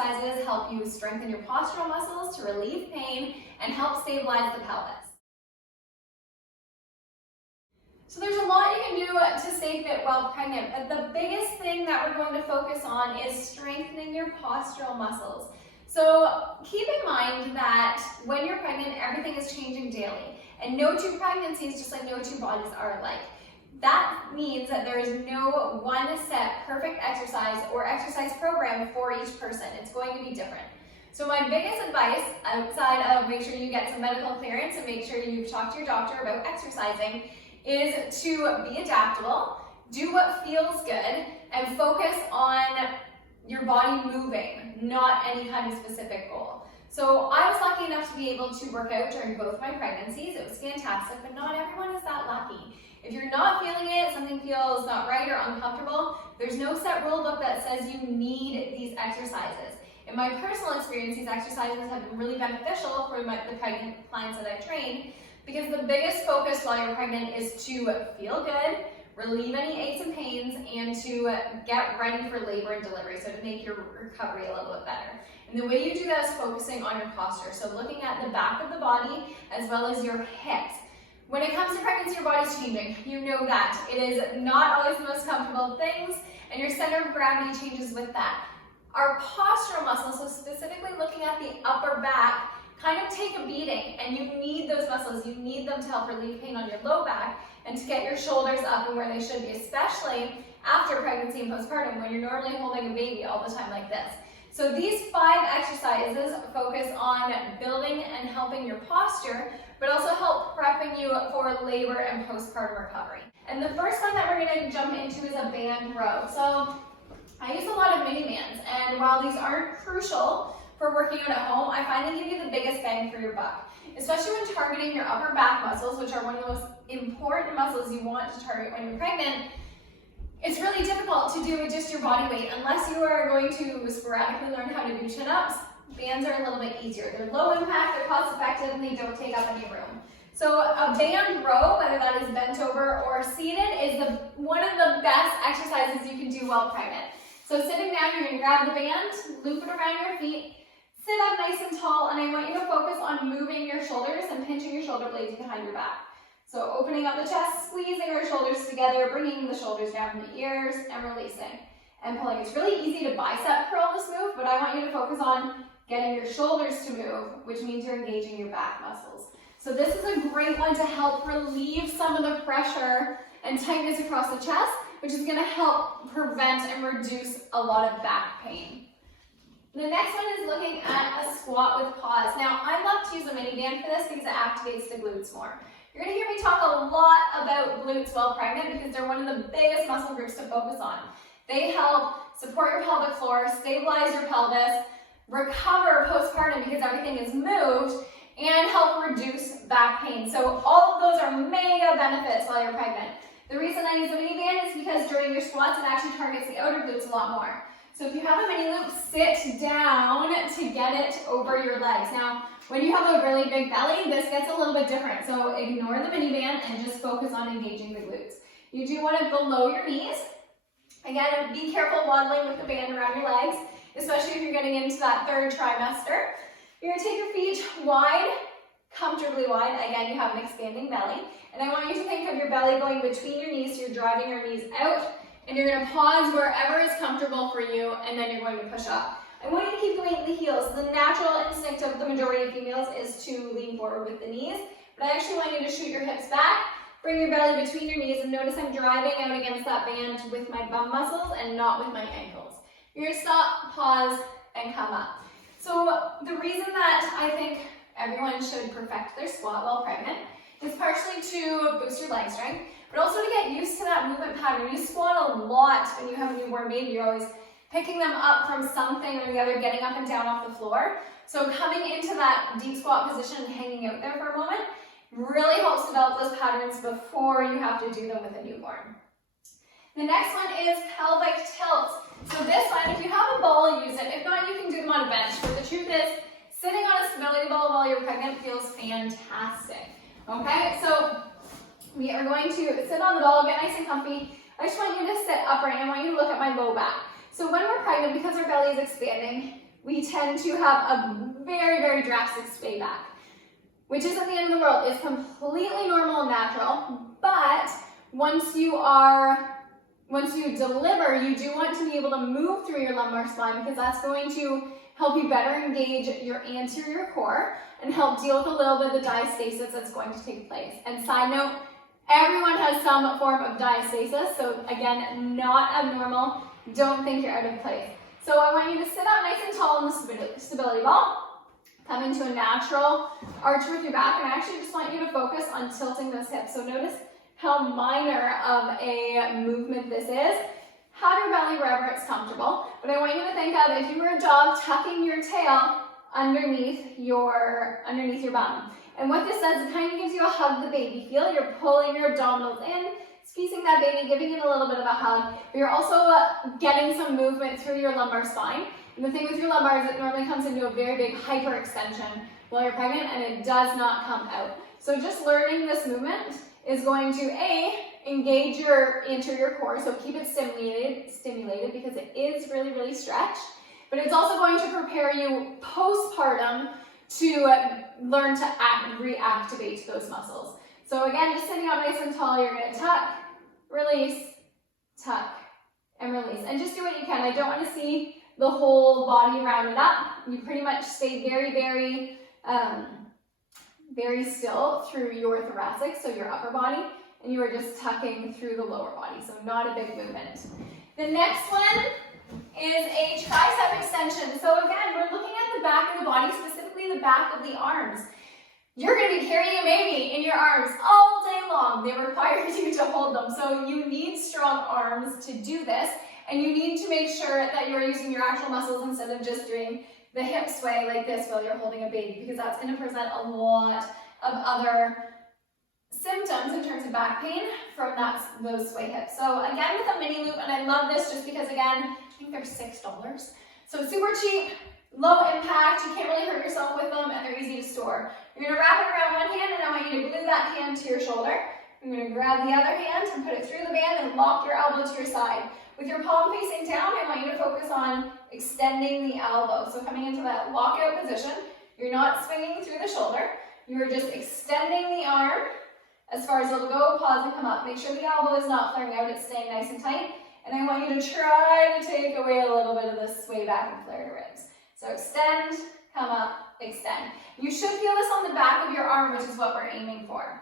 exercises help you strengthen your postural muscles to relieve pain and help stabilize the pelvis. So there's a lot you can do to stay fit while pregnant, but the biggest thing that we're going to focus on is strengthening your postural muscles. So keep in mind that when you're pregnant, everything is changing daily, and no two pregnancies, just like no two bodies, are alike. That means that there is no one set perfect exercise or exercise program for each person. It's going to be different. So my biggest advice, outside of make sure you get some medical clearance and make sure you've talked to your doctor about exercising, is to be adaptable, do what feels good, and focus on your body moving, not any kind of specific goal. So I was lucky enough to be able to work out during both my pregnancies. It was fantastic, but not everyone is that lucky. If you're not feeling it, something feels not right or uncomfortable, there's no set rule book that says you need these exercises. In my personal experience, these exercises have been really beneficial for the pregnant clients that I've trained, because the biggest focus while you're pregnant is to feel good, relieve any aches and pains, and to get ready for labor and delivery, so to make your recovery a little bit better. And the way you do that is focusing on your posture, so looking at the back of the body as well as your hips. When it comes to pregnancy, your body's changing. You know that. It is not always the most comfortable things, and your center of gravity changes with that. Our postural muscles, so specifically looking at the upper back, kind of take a beating, and you need those muscles. You need them to help relieve pain on your low back and to get your shoulders up and where they should be, especially after pregnancy and postpartum, when you're normally holding a baby all the time like this. So these 5 exercises focus on building and helping your posture, but also help prepping you for labor and postpartum recovery. And the first one that we're going to jump into is a band row. So I use a lot of mini bands, and while these aren't crucial for working out at home, I find they give you the biggest bang for your buck, especially when targeting your upper back muscles, which are one of the most important muscles you want to target when you're pregnant. It's really difficult to do with just your body weight unless you are going to sporadically learn how to do chin-ups. Bands are a little bit easier. They're low impact, they're cost effective, and they don't take up any room. So a band row, whether that is bent over or seated, is one of the best exercises you can do while pregnant. So sitting down, you're going to grab the band, loop it around your feet, sit up nice and tall, and I want you to focus on moving your shoulders and pinching your shoulder blades behind your back. So opening up the chest, squeezing your shoulders together, bringing the shoulders down from the ears, and releasing. And pulling. It's really easy to bicep curl this move, but I want you to focus on getting your shoulders to move, which means you're engaging your back muscles. So this is a great one to help relieve some of the pressure and tightness across the chest, which is going to help prevent and reduce a lot of back pain. The next one is looking at a squat with pause. Now, I love to use a mini band for this because it activates the glutes more. You're going to hear me talk a lot about glutes while pregnant because they're one of the biggest muscle groups to focus on. They help support your pelvic floor, stabilize your pelvis, recover postpartum because everything is moved, and help reduce back pain. So all of those are mega benefits while you're pregnant. The reason I use a mini band is because during your squats, it actually targets the outer glutes a lot more. So if you have a mini loop, sit down to get it over your legs. Now, when you have a really big belly, this gets a little bit different. So ignore the mini band and just focus on engaging the glutes. You do want it below your knees. Again, be careful waddling with the band around your legs, especially if you're getting into that 3rd trimester. You're gonna take your feet wide, comfortably wide. Again, you have an expanding belly. And I want you to think of your belly going between your knees, so you're driving your knees out, and you're gonna pause wherever is comfortable for you, and then you're going to push up. I want you to keep going at the heels. The natural instinct of the majority of females is to lean forward with the knees, but I actually want you to shoot your hips back, bring your belly between your knees, and notice I'm driving out against that band with my bum muscles and not with my ankles. You're gonna stop, pause, and come up. So the reason that I think everyone should perfect their squat while pregnant is partially to boost your leg strength, but also to get used to that movement pattern. You squat a lot when you have a newborn baby. You're always picking them up from something or the other, getting up and down off the floor. So coming into that deep squat position and hanging out there for a moment really helps develop those patterns before you have to do them with a newborn. The next one is pelvic tilts. So this one, if you have a ball, use it. If not, you can do them on a bench. But the truth is, sitting on a stability ball while you're pregnant feels fantastic. Okay, so we are going to sit on the ball, get nice and comfy. I just want you to sit upright and I want you to look at my low back. So when we're pregnant, because our belly is expanding, we tend to have a very, very drastic sway back, which isn't the end of the world. It's completely normal and natural, but once you deliver, you do want to be able to move through your lumbar spine because that's going to help you better engage your anterior core and help deal with a little bit of the diastasis that's going to take place. And side note, everyone has some form of diastasis, so again, not abnormal. Don't think you're out of place. So I want you to sit up nice and tall in the stability ball. Come into a natural arch with your back, and I actually just want you to focus on tilting those hips. So notice how minor of a movement this is. Have your belly wherever it's comfortable, but I want you to think of, if you were a dog, tucking your tail underneath your bum. And what this does, it kind of gives you a hug the baby feel. You're pulling your abdominals in, squeezing that baby, giving it a little bit of a hug, but you're also getting some movement through your lumbar spine. And the thing with your lumbar is it normally comes into a very big hyperextension while you're pregnant, and it does not come out. So just learning this movement is going to engage your anterior core, so keep it stimulated because it is really, really stretched, but it's also going to prepare you postpartum to learn to reactivate those muscles. So again, just sitting up nice and tall, you're going to tuck, release, and release. And just do what you can. I don't want to see the whole body rounded up. You pretty much stay very, very, very still through your thoracic, so your upper body, and you are just tucking through the lower body, so not a big movement. The next one is a tricep extension. So again, we're looking at the back of the body, specifically the back of the arms. You're going to be carrying a baby in your arms all day long. They require you to hold them. So you need strong arms to do this, and you need to make sure that you're using your actual muscles instead of just doing the hip sway like this while you're holding a baby, because that's going to present a lot of other symptoms in terms of back pain from those sway hips. So again, with a mini loop, and I love this just because, again, I think they're $6. So super cheap, low impact, you can't really hurt yourself with them, and they're easy to store. You're going to wrap it around one hand, and I want you to glue that hand to your shoulder. You're going to grab the other hand and put it through the band and lock your elbow to your side. With your palm facing down, I want you to focus on extending the elbow. So coming into that lockout position, you're not swinging through the shoulder, you're just extending the arm as far as it'll go, pause and come up. Make sure the elbow is not flaring out, it's staying nice and tight. And I want you to try to take away a little bit of this sway back and flare to ribs. So extend, come up, extend. You should feel this on the back of your arm, which is what we're aiming for.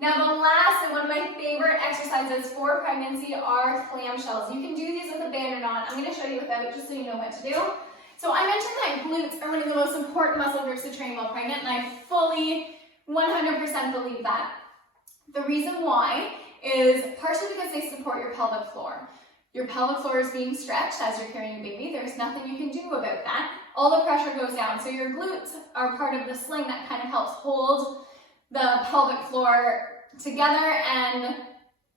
Now the last and one of my favorite exercises for pregnancy are clamshells. You can do these with a band or not. I'm going to show you without, just so you know what to do. So I mentioned that glutes are one of the most important muscle groups to train while pregnant, and I fully 100% believe that. The reason why is partially because they support your pelvic floor. Your pelvic floor is being stretched as you're carrying a baby. There's nothing you can do about that. All the pressure goes down. So your glutes are part of the sling that kind of helps hold the pelvic floor together and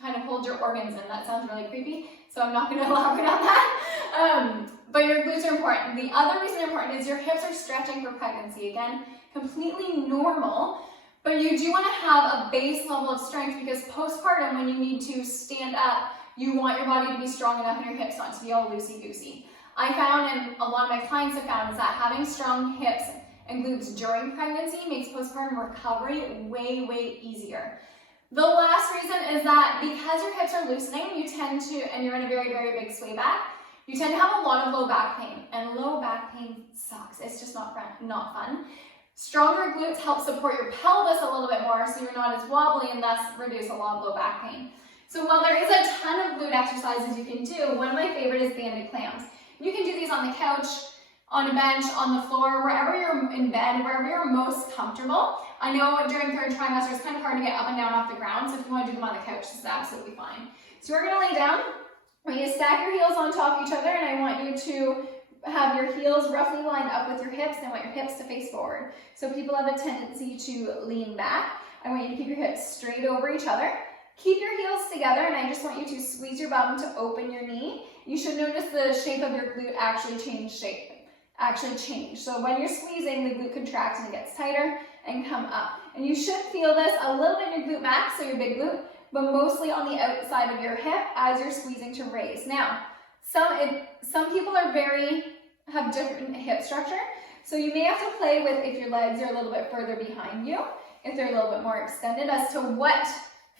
kind of hold your organs in. That sounds really creepy, so I'm not going to elaborate on that. But your glutes are important. The other reason they're important is your hips are stretching for pregnancy. Again, completely normal. But you do want to have a base level of strength, because postpartum, when you need to stand up, you want your body to be strong enough and your hips not to be all loosey-goosey. I found, and a lot of my clients have found, is that having strong hips and glutes during pregnancy makes postpartum recovery way, way easier. The last reason is that because your hips are loosening, you tend to, and you're in a very, very big sway back, you tend to have a lot of low back pain, and low back pain sucks. It's just not fun. Stronger glutes help support your pelvis a little bit more, so you're not as wobbly, and thus reduce a lot of low back pain. So while there is a ton of glute exercises you can do, one of my favorite is banded clams. You can do these on the couch, on a bench, on the floor, wherever you're in bed, wherever you're most comfortable. I know during third trimester it's kind of hard to get up and down off the ground, so if you want to do them on the couch, this is absolutely fine. So we're going to lay down. I want you to stack your heels on top of each other, and I want you to have your heels roughly lined up with your hips, and I want your hips to face forward. So people have a tendency to lean back. I want you to keep your hips straight over each other. Keep your heels together, and I just want you to squeeze your bum to open your knee. You should notice the shape of your glute actually change shape. So when you're squeezing, the glute contracts and it gets tighter and come up. And you should feel this a little bit in your glute max, so your big glute, but mostly on the outside of your hip as you're squeezing to raise. Now, some people are very have different hip structure. So you may have to play with if your legs are a little bit further behind you, if they're a little bit more extended, as to what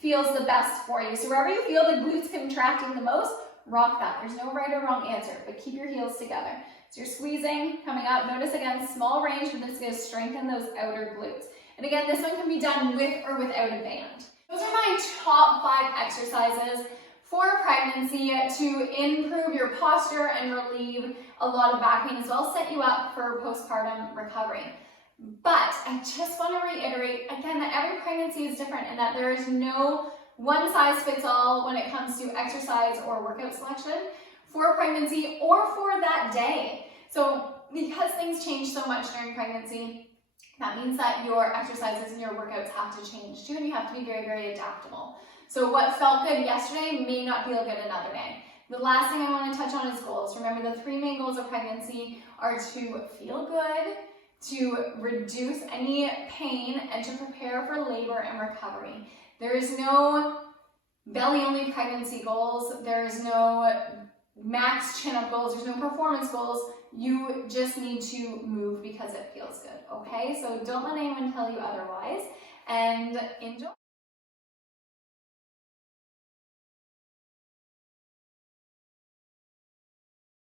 feels the best for you. So wherever you feel the glutes contracting the most, rock that. There's no right or wrong answer, but keep your heels together. So you're squeezing, coming up. Notice again, small range, but this is going to strengthen those outer glutes. And again, this one can be done with or without a band. Those are my top 5 exercises for pregnancy to improve your posture and relieve a lot of back pain, as well as set you up for postpartum recovery. But I just want to reiterate again that every pregnancy is different and that there is no one size fits all when it comes to exercise or workout selection for pregnancy or for that day. So because things change so much during pregnancy, that means that your exercises and your workouts have to change too, and you have to be very, very adaptable. So what felt good yesterday may not feel good another day. The last thing I want to touch on is goals. Remember, the 3 main goals of pregnancy are to feel good, to reduce any pain, and to prepare for labor and recovery. There is no belly-only pregnancy goals. There is no max chin-up goals. There's no performance goals. You just need to move because it feels good, okay? So don't let anyone tell you otherwise, and enjoy.